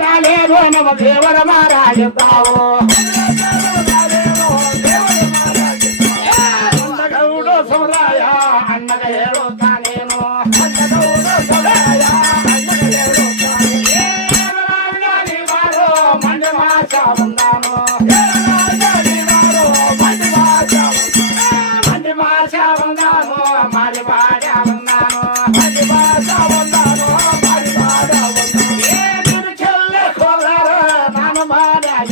రాలేదో నవ దేవర మారాయుతావు గౌడు సముదాయ అన్నగ ఏడుతా నేను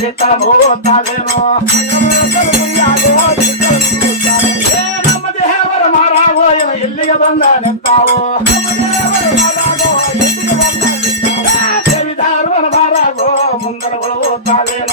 సీతమో తాగేమో ನಮ್ಮದೇವರ ಮಾರಾವೋ ಇವ ಎಲ್ಲಿಗೆ ಬಂದ ನೆತ್ತಾವೋ ದೇವಿ ಧಾರವನ ಮಾರಾಗೋ ಮುಂಗಡಗಳು ತಾವೇನೋ